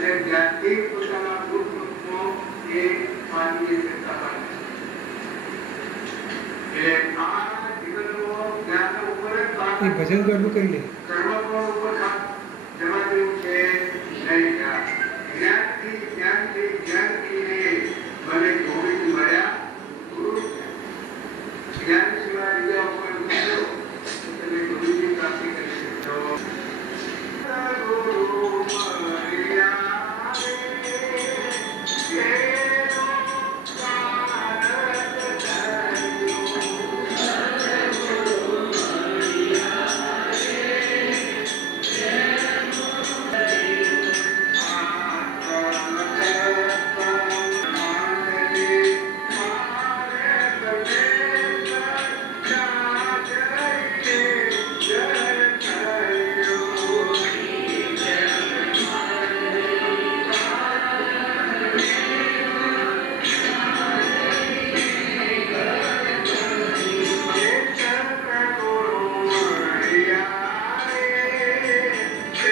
એટલે જ્ઞાનથી પોતાના દુઃખનો એ માનવીય ચિંતા પામે છે. એટલે આ જીવનનો જ્ઞાન ઉપર જ ભજન કરવું કરી લે કર્મ ઉપર